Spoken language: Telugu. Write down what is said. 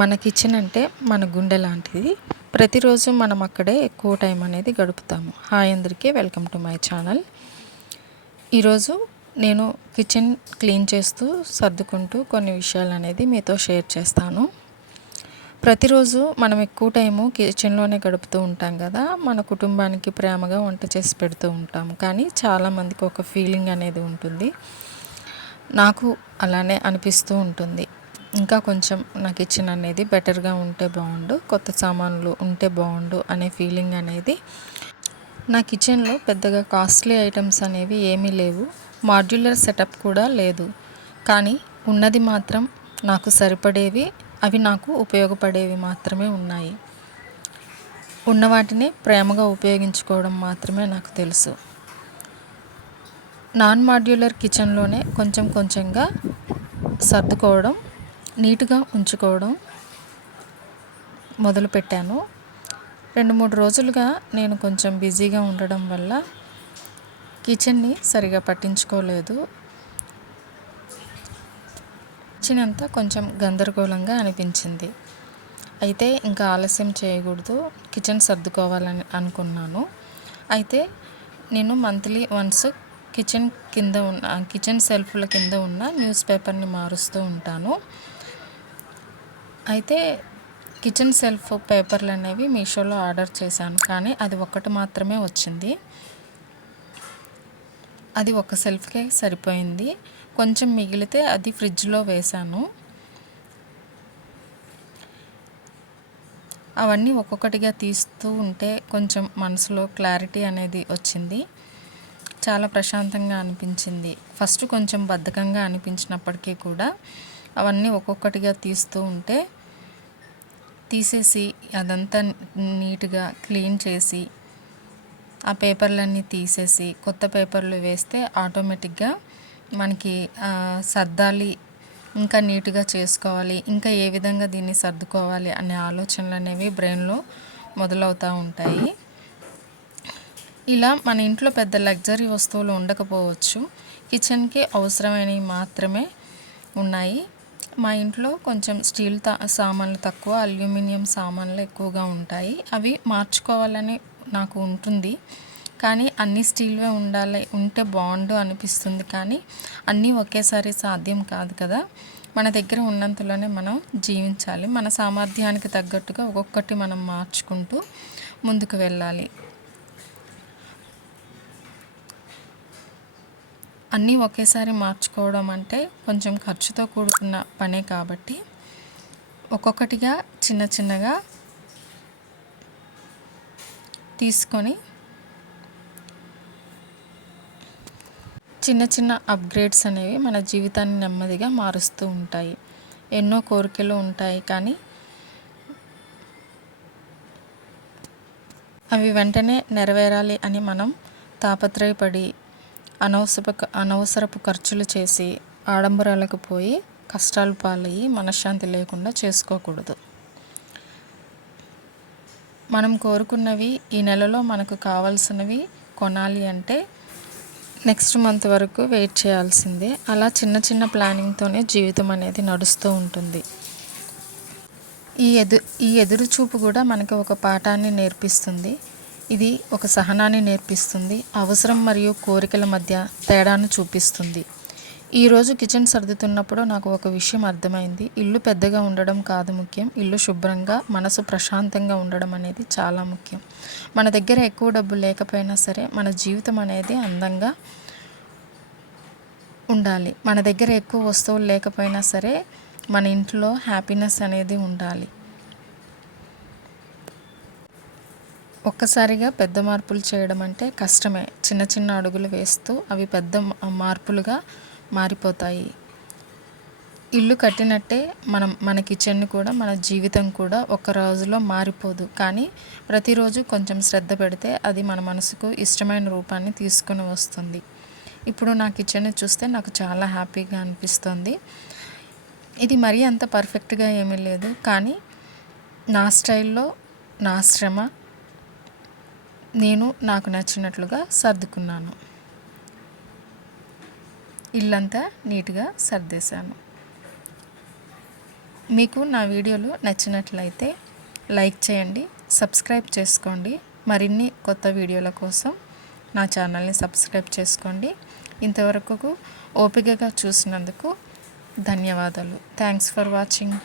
మన కిచెన్ అంటే మన గుండె లాంటిది. ప్రతిరోజు మనం అక్కడే ఎక్కువ టైం అనేది గడుపుతాము. హాయ్ అందరికీ, వెల్కమ్ టు మై ఛానల్. ఈరోజు నేను కిచెన్ క్లీన్ చేస్తూ సర్దుకుంటూ కొన్ని విషయాలు అనేది మీతో షేర్ చేస్తాను. ప్రతిరోజు మనం ఎక్కువ టైము కిచెన్లోనే గడుపుతూ ఉంటాం కదా. మన కుటుంబానికి ప్రేమగా వంట చేసి పెడుతూ ఉంటాము. కానీ చాలామందికి ఒక ఫీలింగ్ అనేది ఉంటుంది. నాకు అలానే అనిపిస్తూ ఉంటుంది. ఇంకా కొంచెం నా కిచెన్ అనేది బెటర్గా ఉంటే బాగుండు, కొత్త సామాన్లు ఉంటే బాగుండు అనే ఫీలింగ్ అనేది. నా కిచెన్లో పెద్దగా కాస్ట్లీ ఐటమ్స్ అనేవి ఏమీ లేవు, మాడ్యులర్ సెటప్ కూడా లేదు. కానీ ఉన్నది మాత్రం నాకు సరిపడేవి, అవి నాకు ఉపయోగపడేవి మాత్రమే ఉన్నాయి. ఉన్న వాటిని ప్రేమగా ఉపయోగించుకోవడం మాత్రమే నాకు తెలుసు. నాన్ మాడ్యులర్ కిచెన్లోనే కొంచెం కొంచెంగా సర్దుకోవడం, నీట్గా ఉంచుకోవడం మొదలుపెట్టాను. 2-3 రోజులుగా నేను కొంచెం బిజీగా ఉండడం వల్ల కిచెన్ని సరిగా పట్టించుకోలేదు. కిచెన్ అంతా కొంచెం గందరగోళంగా అనిపించింది. అయితే ఇంకా ఆలస్యం చేయకూడదు, కిచెన్ సర్దుకోవాలని అనుకున్నాను. అయితే నేను మంత్లీ వన్స్ కిచెన్ సెల్ఫ్ల కింద ఉన్న న్యూస్ పేపర్ని మారుస్తూ ఉంటాను. అయితే కిచెన్ సెల్ఫ్ పేపర్లు అనేవి మీషోలో ఆర్డర్ చేశాను, కానీ అది ఒక్కటి మాత్రమే వచ్చింది. అది ఒక సెల్ఫ్కే సరిపోయింది. కొంచెం మిగిలితే అది ఫ్రిడ్జ్లో వేశాను. అవన్నీ ఒక్కొక్కటిగా తీస్తూ ఉంటే కొంచెం మనసులో క్లారిటీ అనేది వచ్చింది. చాలా ప్రశాంతంగా అనిపించింది. ఫస్ట్ కొంచెం బద్ధకంగా అనిపించినప్పటికీ కూడా అవన్నీ ఒక్కొక్కటిగా తీసేసి అదంతా నీట్గా క్లీన్ చేసి ఆ పేపర్లన్నీ తీసేసి కొత్త పేపర్లు వేస్తే ఆటోమేటిక్గా మనకి సర్దాలి, ఇంకా నీట్గా చేసుకోవాలి, ఇంకా ఏ విధంగా దీన్ని సర్దుకోవాలి అనే ఆలోచనలు అనేవి బ్రెయిన్లో మొదలవుతూ ఉంటాయి. ఇలా మన ఇంట్లో పెద్ద లగ్జరీ వస్తువులు ఉండకపోవచ్చు, కిచెన్కి అవసరమైనవి మాత్రమే ఉన్నాయి. మా ఇంట్లో కొంచెం స్టీల్ సామాన్లు తక్కువ, అల్యూమినియం సామాన్లు ఎక్కువగా ఉంటాయి. అవి మార్చుకోవాలని నాకు ఉంటుంది, కానీ అన్ని స్టీల్వే ఉంటే బాగుండు అనిపిస్తుంది. కానీ అన్నీ ఒకేసారి సాధ్యం కాదు కదా. మన దగ్గర ఉన్నంతలోనే మనం జీవించాలి. మన సామర్థ్యానికి తగ్గట్టుగా ఒక్కొక్కటి మనం మార్చుకుంటూ ముందుకు వెళ్ళాలి. అన్నీ ఒకేసారి మార్చుకోవడం అంటే కొంచెం ఖర్చుతో కూడుకున్న పనే కాబట్టి ఒక్కొక్కటిగా చిన్న చిన్నగా తీసుకొని చిన్న చిన్న అప్గ్రేడ్స్ అనేవి మన జీవితాన్ని నెమ్మదిగా మారుస్తూ ఉంటాయి. ఎన్నో కోరికలు ఉంటాయి, కానీ అవి వెంటనే నెరవేరాలి అని మనం తాపత్రయపడి అనవసరపు ఖర్చులు చేసి ఆడంబరాలకు పోయి కష్టాలు పాలయ్యి మనశ్శాంతి లేకుండా చేసుకోకూడదు. మనం కోరుకున్నవి ఈ నెలలో మనకు కావాల్సినవి కొనాలి అంటే నెక్స్ట్ మంత్ వరకు వెయిట్ చేయాల్సిందే. అలా చిన్న చిన్న ప్లానింగ్తోనే జీవితం అనేది నడుస్తూ ఉంటుంది. ఈ ఎదురుచూపు కూడా మనకి ఒక పాఠాన్ని నేర్పిస్తుంది. ఇది ఒక సహనాన్ని నేర్పిస్తుంది. అవసరం మరియు కోరికల మధ్య తేడాను చూపిస్తుంది. ఈరోజు కిచెన్ సర్దుతున్నప్పుడు నాకు ఒక విషయం అర్థమైంది. ఇల్లు పెద్దగా ఉండడం కాదు ముఖ్యం, ఇల్లు శుభ్రంగా, మనసు ప్రశాంతంగా ఉండడం అనేది చాలా ముఖ్యం. మన దగ్గర ఎక్కువ డబ్బు లేకపోయినా సరే మన జీవితం అనేది అందంగా ఉండాలి. మన దగ్గర ఎక్కువ వస్తువులు లేకపోయినా సరే మన ఇంట్లో హ్యాపీనెస్ అనేది ఉండాలి. ఒక్కసారిగా పెద్ద మార్పులు చేయడం అంటే కష్టమే. చిన్న చిన్న అడుగులు వేస్తూ అవి పెద్ద మార్పులుగా మారిపోతాయి. ఇల్లు కట్టినట్టే మన కిచెన్ కూడా, మన జీవితం కూడా ఒక్క రోజులో మారిపోదు. కానీ ప్రతిరోజు కొంచెం శ్రద్ధ పెడితే అది మన మనసుకు ఇష్టమైన రూపాన్ని తీసుకొని వస్తుంది. ఇప్పుడు నా కిచెన్ని చూస్తే నాకు చాలా హ్యాపీగా అనిపిస్తుంది. ఇది మరీ అంత పర్ఫెక్ట్గా ఏమీ లేదు, కానీ నా స్టైల్లో, నా శ్రమ, నేను నాకు నచ్చినట్లుగా సర్దుకున్నాను. ఇల్లంతా నీట్గా సర్దేశాను. మీకు నా వీడియోలు నచ్చినట్లయితే లైక్ చేయండి, సబ్స్క్రైబ్ చేసుకోండి. మరిన్ని కొత్త వీడియోల కోసం నా ఛానల్ని సబ్స్క్రైబ్ చేసుకోండి. ఇంతవరకు ఓపికగా చూసినందుకు ధన్యవాదాలు. Thanks for watching.